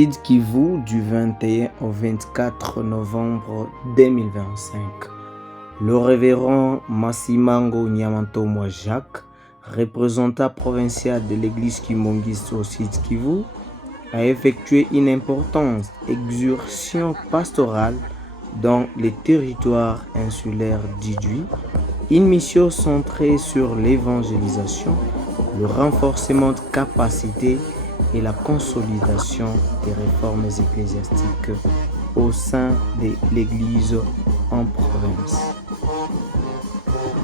Sud Kivu du 21 au 24 novembre 2025. Le révérend Massimango Nyamantomwa Jacques, représentant provincial de l'église kimbongiste au Sud Kivu, a effectué une importante excursion pastorale dans les territoires insulaires d'Idjwi, une mission centrée sur l'évangélisation, le renforcement de capacités et la consolidation des réformes ecclésiastiques au sein de l'Église en province.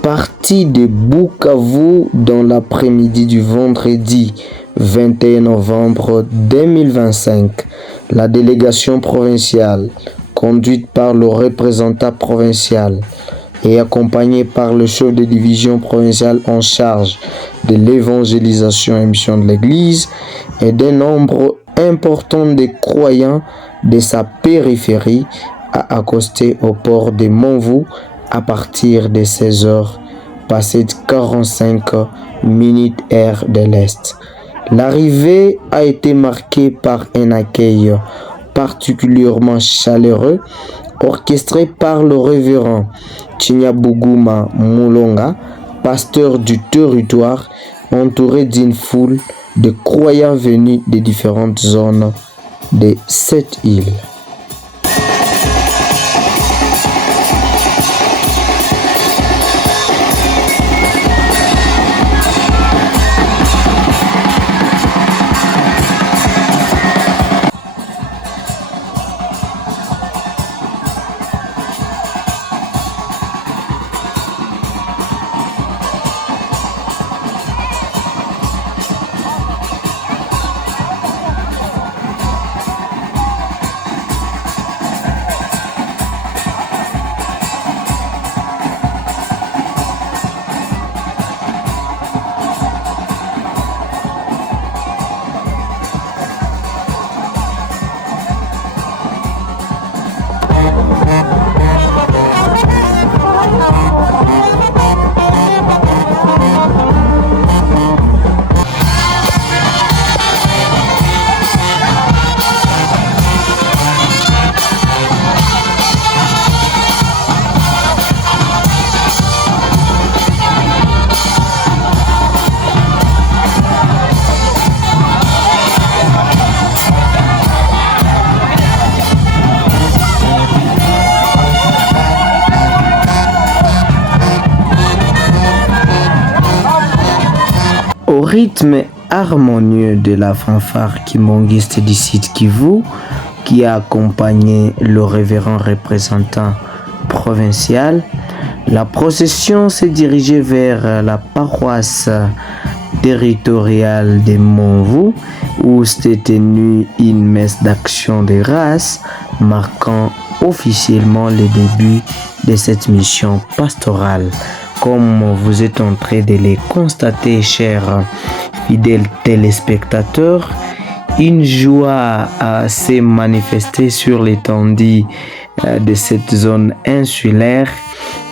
Parti de Bukavu dans l'après-midi du vendredi 21 novembre 2025, la délégation provinciale, conduite par le représentant provincial et accompagnée par le chef de division provinciale en charge de l'évangélisation et mission de l'Église et d'un nombre important de croyants de sa périphérie, a accosté au port de Montvou à partir de 16h, passé de 45 minutes heure de l'Est. L'arrivée a été marquée par un accueil particulièrement chaleureux, orchestré par le révérend Chinyabuguma Moulonga, pasteur du territoire, entouré d'une foule de croyants venus des différentes zones de cette île. Au rythme harmonieux de la fanfare kimbongiste du Sud Kivu, qui a accompagné le révérend représentant provincial, la procession s'est dirigée vers la paroisse territoriale de Montvou, où s'était tenue une messe d'action de grâce, marquant officiellement le début de cette mission pastorale. Comme vous êtes en train de les constater, chers fidèles téléspectateurs, une joie s'est manifestée sur l'étendue de cette zone insulaire.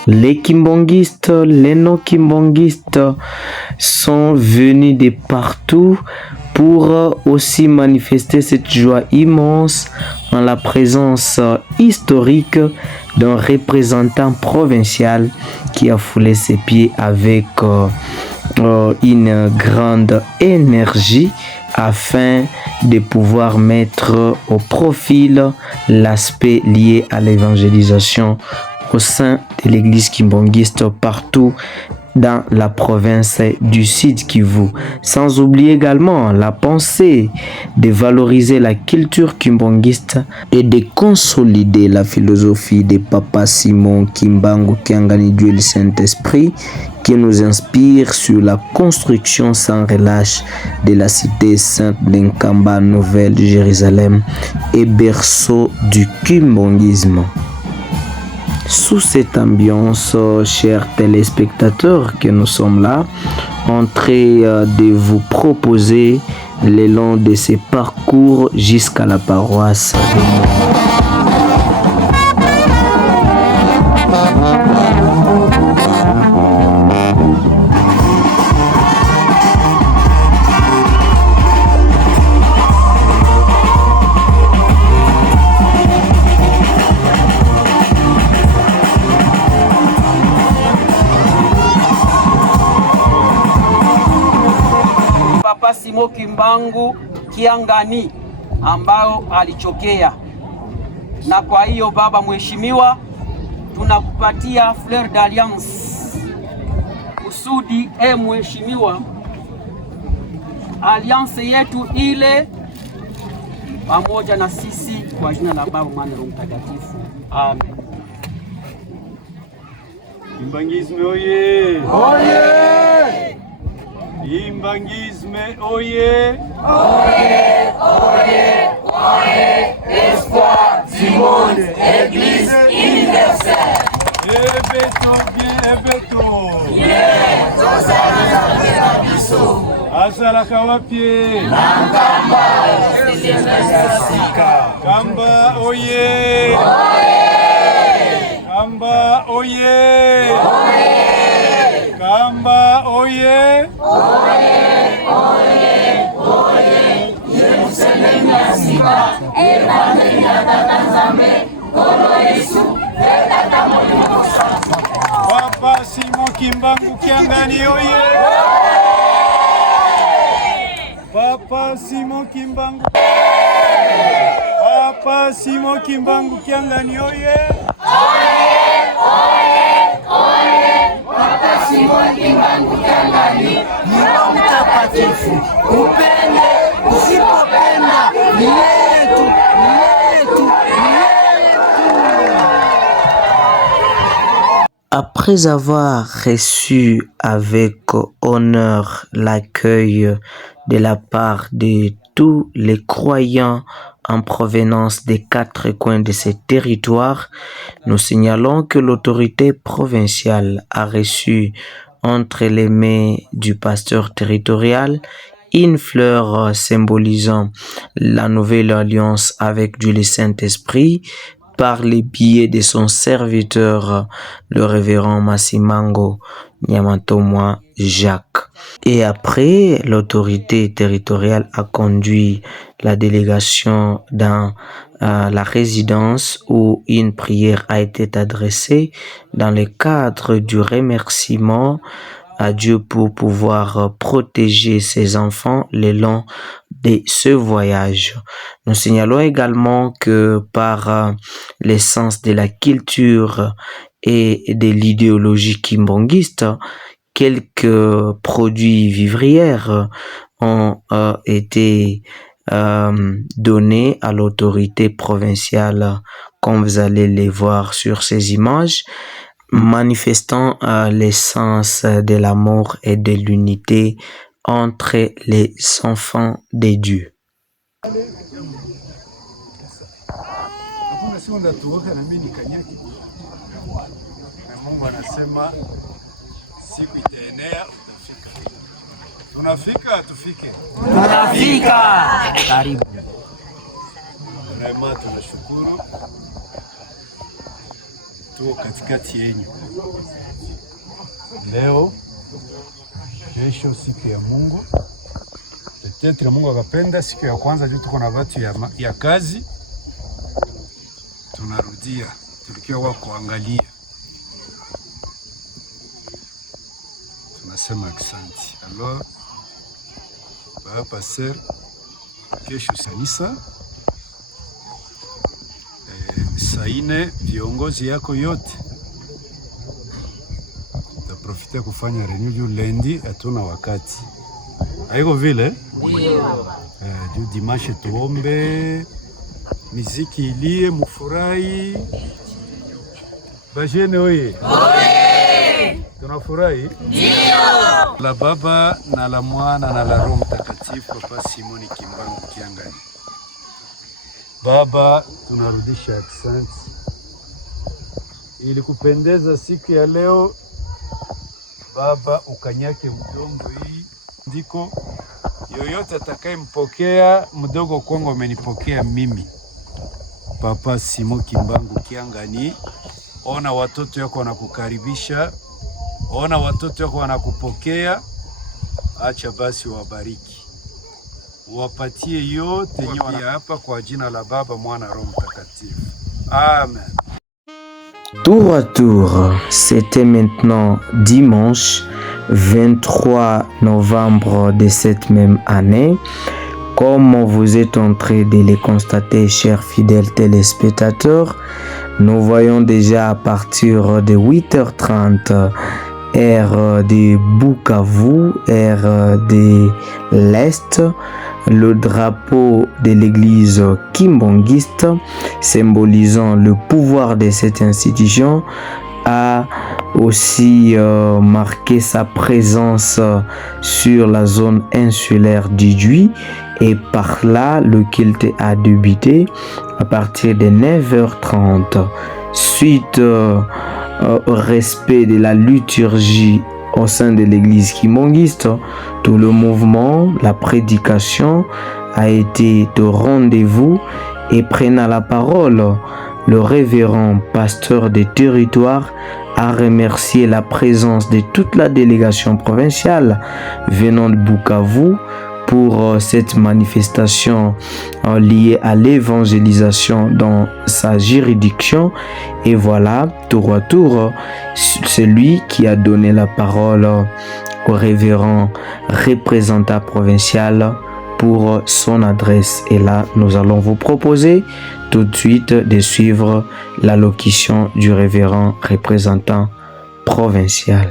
Les kimbongistes, les non-kimbongistes sont venus de partout pour aussi manifester cette joie immense en la présence historique d'un représentant provincial qui a foulé ses pieds avec une grande énergie afin de pouvoir mettre au profil l'aspect lié à l'évangélisation au sein de l'église kimbongiste partout dans la province du Sud Kivu. Sans oublier également la pensée de valoriser la culture kimbongiste et de consolider la philosophie de Papa Simon Kimbangu Kiangani Dieu le Saint-Esprit, qui nous inspire sur la construction sans relâche de la cité sainte d'Nkamba Nouvelle de Jérusalem et berceau du kimbongisme. Sous cette ambiance, chers téléspectateurs, que nous sommes là, en train de vous proposer le long de ces parcours jusqu'à la paroisse de Montvou. Simo Kimbangu Kiangani ambao alichokea. Na kwa hiyo baba mheshimiwa, tunakupatia fleur d'alliance kusudi mheshimiwa, alliance yetu ile pamoja na sisi, kwa jina la Baba, Mwana na Roho Mtakatifu. Amen. Imbangisme oye! Oye! Imbangisme oye! Oye! Oye! Oye! Espoir du monde, Église universelle. Ebeto bien, ebeto. Bien, tosala biso. Asala kawapie. Nankamba. Kamba oye. Oye. Kamba oye. Oye. Kamba oye. Oye. Oye. Oye. Yerusalemu yasiba. Evangeli ya Tanzania. Kolo Yesu. Papa Simo Kimbangu Kiangani oye! Papa Simo Kimbangu. Papa Simo Kimbangu Kiangani oye! Papa Simo Kimbangu Kiangani, Roho Mtakatifu, upende usipopenda ni yetu. Après avoir reçu avec honneur l'accueil de la part de tous les croyants en provenance des 4 coins de ce territoire, nous signalons que l'autorité provinciale a reçu entre les mains du pasteur territorial une fleur symbolisant la nouvelle alliance avec Dieu le Saint-Esprit par les biais de son serviteur, le révérend Massimango Nyamatomwa Jacques. Et après, l'autorité territoriale a conduit la délégation dans la résidence où une prière a été adressée dans le cadre du remerciement à Dieu pour pouvoir protéger ses enfants le long de ce voyage. Nous signalons également que par l'essence de la culture et de l'idéologie kimbangiste, quelques produits vivrières ont été donnés à l'autorité provinciale, comme vous allez les voir sur ces images, manifestant l'essence de l'amour et de l'unité entre les enfants de Dieu. Tunafika. Karibu. Vraiment tunashukuru tuko katikati yenyu leo, kesho siku ya Mungu. Petetre Mungu akapenda siku ya kwanza juu tuko na watu ya kazi, tunarudia tulikiwa wa kuangalia. Tunasema asante. Alors baba pastor, kesho kanisa saine viongozi yako yote taprofita kufanya renew lendi, hatuna wakati. Haiko vile? Juu dimanche tuombe, miziki ilie, mufurahi. Bajene oye! Oye! Tunafurahi? Ndio! La Baba na la Mwana na la Roho Mtakatifu, Papa Simoni Kimbangu Kiangani. Baba, tunarudisha asante. Ili kupendeza siku ya leo, Baba, ukanyake mdongo hii ndiko yoyote atakayempokea mdogo kwangu amenipokea mimi. Papa Simo Kimbangu Kiangani, ona watoto wako wanakukaribisha, ona watoto wako wanakupokea. Acha basi wabariki, wapatie yote nyote hapa kwa jina la Baba, Mwana, Roho Mtakatifu. Amen. Tour à tour, c'était maintenant dimanche 23 novembre de cette même année. Comme vous êtes en train de les constater, chers fidèles téléspectateurs, nous voyons déjà à partir de 8h30, heure de Bukavu, heure de l'Est, le drapeau de l'église kimbangiste, symbolisant le pouvoir de cette institution, a aussi marqué sa présence sur la zone insulaire d'Idjui, et par là le culte a débuté à partir de 9h30. Suite au respect de la liturgie au sein de l'église kimbangiste, tout le mouvement, la prédication a été au rendez-vous, et prenant la parole, le révérend pasteur des territoires a remercié la présence de toute la délégation provinciale venant de Bukavu pour cette manifestation liée à l'évangélisation dans sa juridiction. Et voilà, tour à tour, c'est lui qui a donné la parole au révérend représentant provincial pour son adresse. Et là, nous allons vous proposer tout de suite de suivre l'allocution du révérend représentant provincial.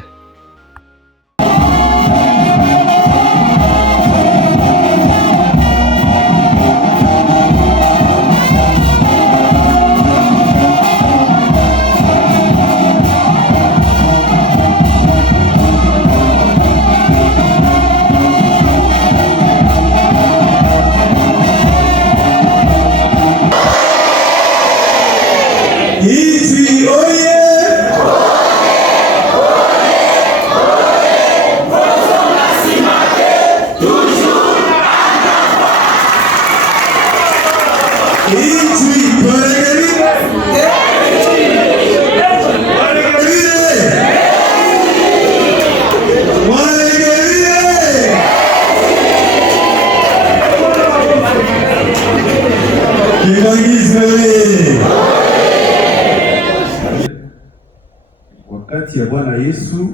Wakati ya Bwana Yesu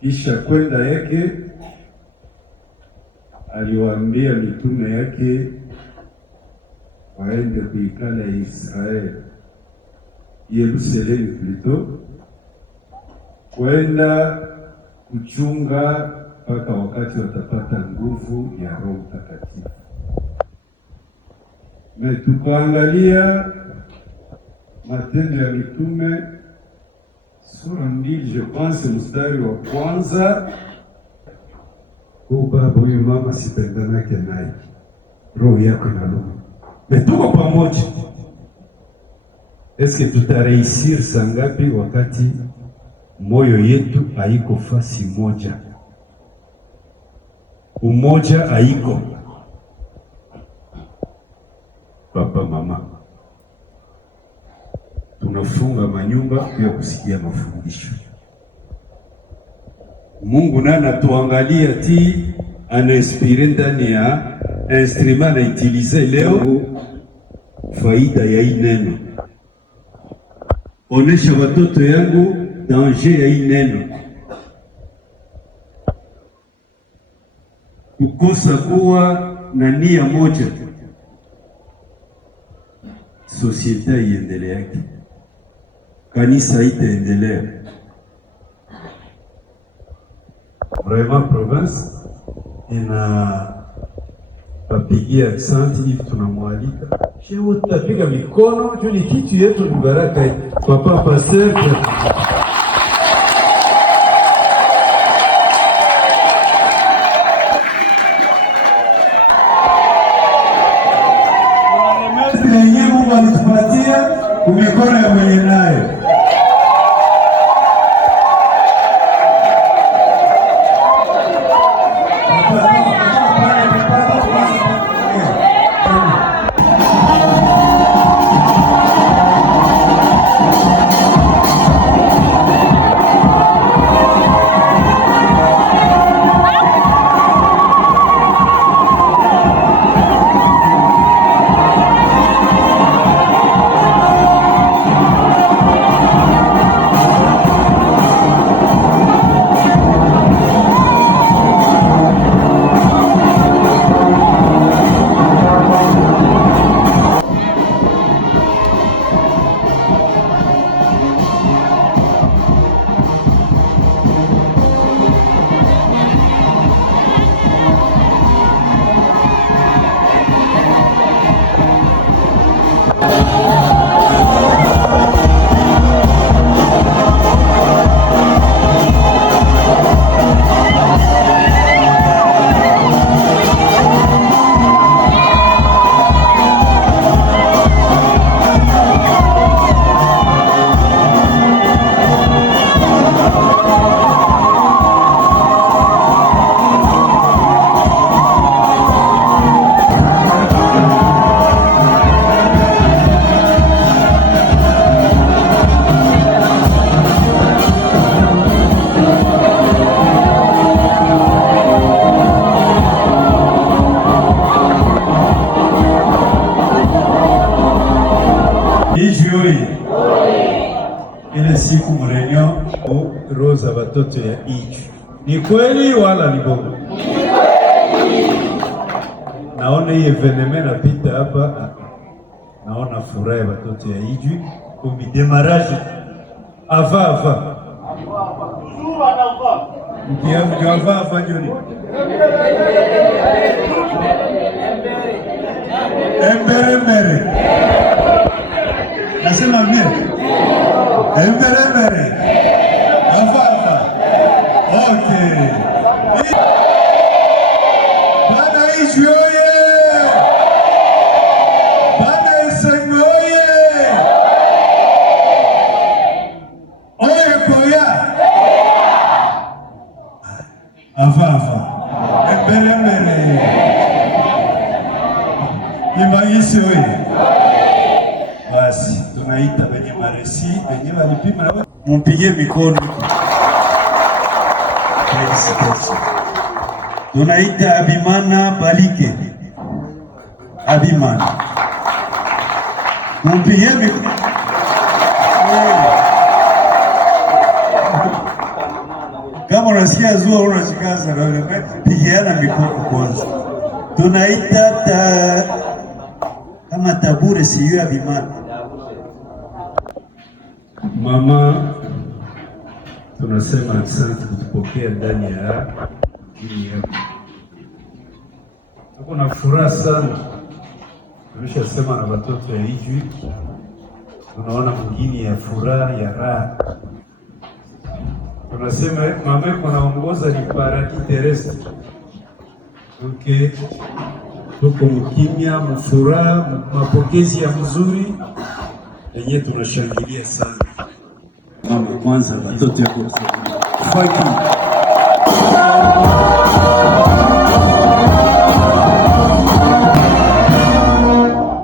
kisha kwenda yake, aliwaambia mitume yake waende kuikala ya Israeli, Yerusalemu plutôt, kwenda kuchunga mpaka wakati watapata nguvu ya Roho Mtakatifu. Na tukaangalia Matendo ya Mitume sura 2, je pense mstari wa kwanza. Baba huyu mama sipendanake naye, roho yako inaluma, tuko pamoja. Eske tutarehisir sangapi wakati moyo yetu haiko fasi moja, umoja haiko? Papa mama, tunafunga manyumba kwa kusikia mafundisho. Mungu naye anatuangalia ti anainspire ndani ya instrument na utilize leo faida ya hii neno. Onesha watoto yangu danger ya hii neno. Kukosa kuwa na nia moja, societe iendelee, kanisa itaendelea. Vraiment province ina papigia asante hivi, tunamwalika shewo, tutapiga mikono juu ni kitu yetu, ni baraka. Papa pasteur yenyewe Mungu alitupatia kumikono ya mwenye nayo. Ile siku mrenyo roza watoto ya Iju. Ni kweli wala ni bongo? Naona hii evenement napita hapa, naona furaha ya watoto ya Iju kumbi demarage ava mkiamu ava joni embere nasema mimi embere ava okay. Bana Iju oye! Bana Esengo oye! Oye koya! Ava embere Imagisi oye! Basi tunaita wenye maresi wenye walipima, mumpigie mikono. Tunaita Abimana Balike. Abimana. Mumpigie mikono. Kama unasikia zua unashikaza na wewe, pigiana mikono kwanza. Tunaita kama tabure siyo Abimana. Mama, tunasema asante kutupokea ndani ya hii yako. Kuna furaha sana. Tumeshasema na watoto ya Iju. Tunaona mwingine ya furaha ya raha. Tunasema mama yako anaongoza ni paradis terrestre. Okay. Tuko mkimya, mfuraha, mapokezi ya mzuri. Yenye tunashangilia sana. Mama kwanza watoto yako faki.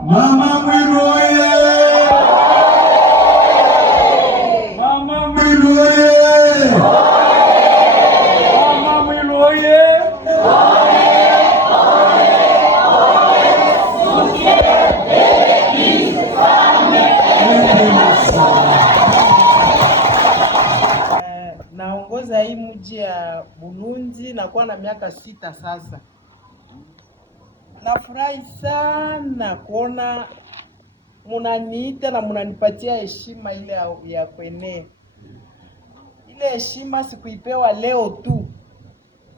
Mama Mwilu oye! Mama Mwilu oye! Mama Mwilu oye! Naongoza hii mji ya Burundi nakuwa na miaka 6 sasa. Nafurahi sana kuona munaniita na munanipatia heshima ile ya kwenye. Ile heshima sikuipewa leo tu.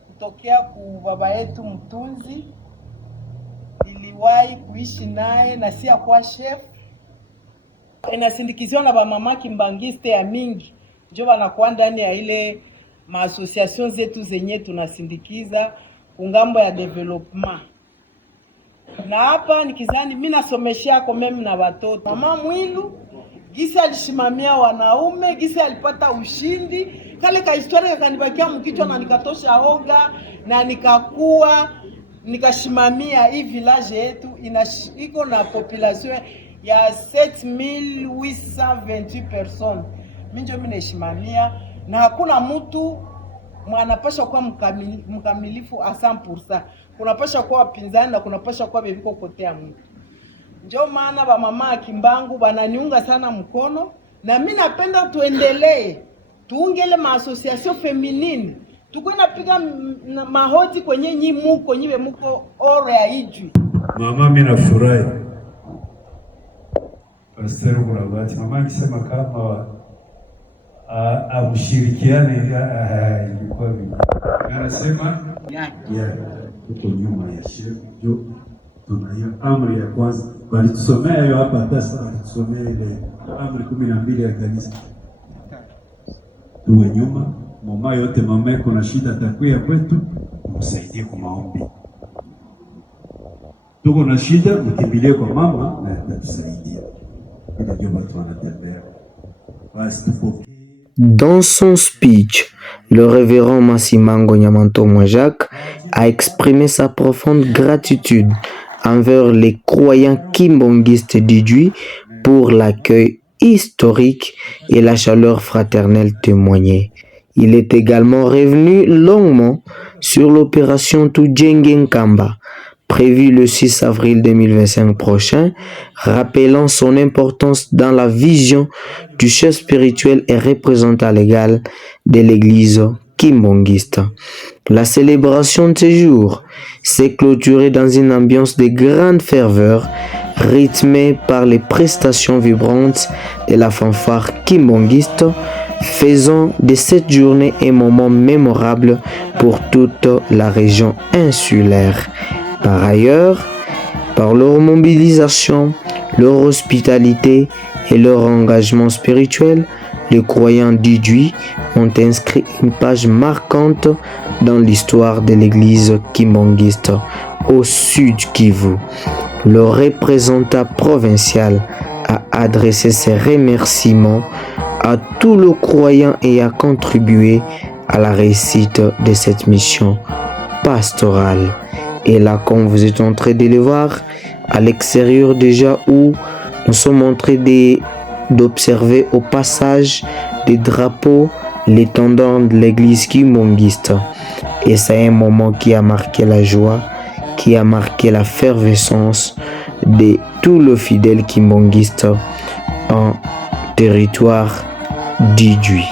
Kutokea ku baba yetu mtunzi. Niliwahi kuishi naye na si kwa chef. Inasindikiziwa na ba mama kimbangiste ya mingi. Ndio wanakuwa ndani ya ile maassociation zetu zenye tunasindikiza kungambo ya development. Na hapa nikizani mimi nasomeshia kwa mimi na watoto. Mama Mwilu gisi alishimamia wanaume, gisi alipata ushindi. Kale ka historia kanibakia mkichwa na nikatosha oga na nikakuwa nikashimamia hii village yetu iko na population ya 7828 personnes. Mimi ndio nimeshimamia na hakuna mtu mwanapasha kuwa mkamilifu 100%. Kunapasha kuwa wapinzani na kunapasha kuwa beviko kotea mtu. Ndio maana ba mama Kimbangu bananiunga sana mkono na mimi napenda tuendelee. Tuungele ma association feminine. Tuko napiga mahoti kwenye nyiwe muko oro ya Iju. Mama mimi nafurahi. Pastor Murabati mama akisema kama ushirikiane ilikuwa vipi? Anasema tuko nyuma ya chef, ndio tunayo amri ya kwanza walitusomea hiyo hapa, hata sasa walitusomea ile amri 12 ya kanisa. Tuwe nyuma, mama yote, mama iko na shida takuya kwetu, msaidie kwa maombi. Tuko na shida, mkimbilie kwa mama na atatusaidia. Ndio watu wanatembea. Basi tupokee. Dans son speech, le révérend Massimango Nyamantomwa Jacques a exprimé sa profonde gratitude envers les croyants kimbongistes d'Idjwi pour l'accueil historique et la chaleur fraternelle témoignée. Il est également revenu longuement sur l'opération Tujenge Nkamba, prévue le 6 avril 2025 prochain, rappelant son importance dans la vision du chef spirituel et représentant légal de l'église kimbongiste. La célébration de ce jour s'est clôturée dans une ambiance de grande ferveur, rythmée par les prestations vibrantes de la fanfare kimbongiste, faisant de cette journée un moment mémorable pour toute la région insulaire. Par ailleurs, par leur mobilisation, leur hospitalité et leur engagement spirituel, les croyants d'Idjwi ont inscrit une page marquante dans l'histoire de l'église kimbongiste au sud Kivu. Le représentant provincial a adressé ses remerciements à tous les croyants et a contribué à la réussite de cette mission pastorale. Et là, comme vous êtes en train de le voir, à l'extérieur déjà où nous sommes en train d'observer au passage des drapeaux, les tendons de l'église kimbongiste. Et c'est un moment qui a marqué la joie, qui a marqué la fervescence de tout le fidèle kimbongiste en territoire d'Idjwi.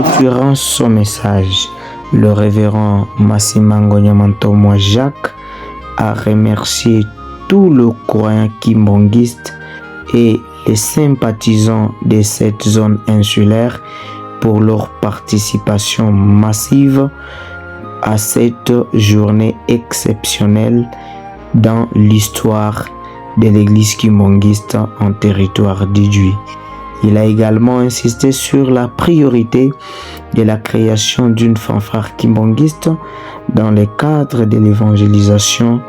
Clôturant son message, le révérend Massimango Nyamantomo Jacques a remercié tous les croyants kimbongistes et les sympathisants de cette zone insulaire pour leur participation massive à cette journée exceptionnelle dans l'histoire de l'église kimbongiste en territoire d'Idjwi. Il a également insisté sur la priorité de la création d'une fanfare kimbongiste dans le cadre de l'évangélisation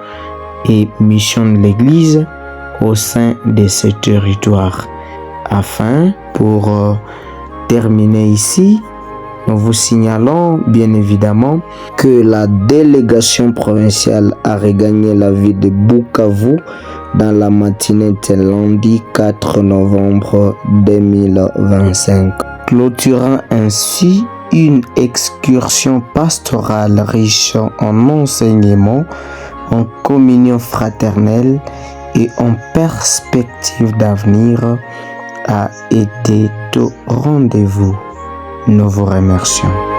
et mission de l'église au sein de ce territoire. Afin, pour terminer ici, nous vous signalons bien évidemment que la délégation provinciale a regagné la ville de Bukavu dans la matinée de lundi 4 novembre 2025, clôturant ainsi une excursion pastorale riche en enseignements, en communion fraternelle et en perspective d'avenir a été au rendez-vous. Nous vous remercions.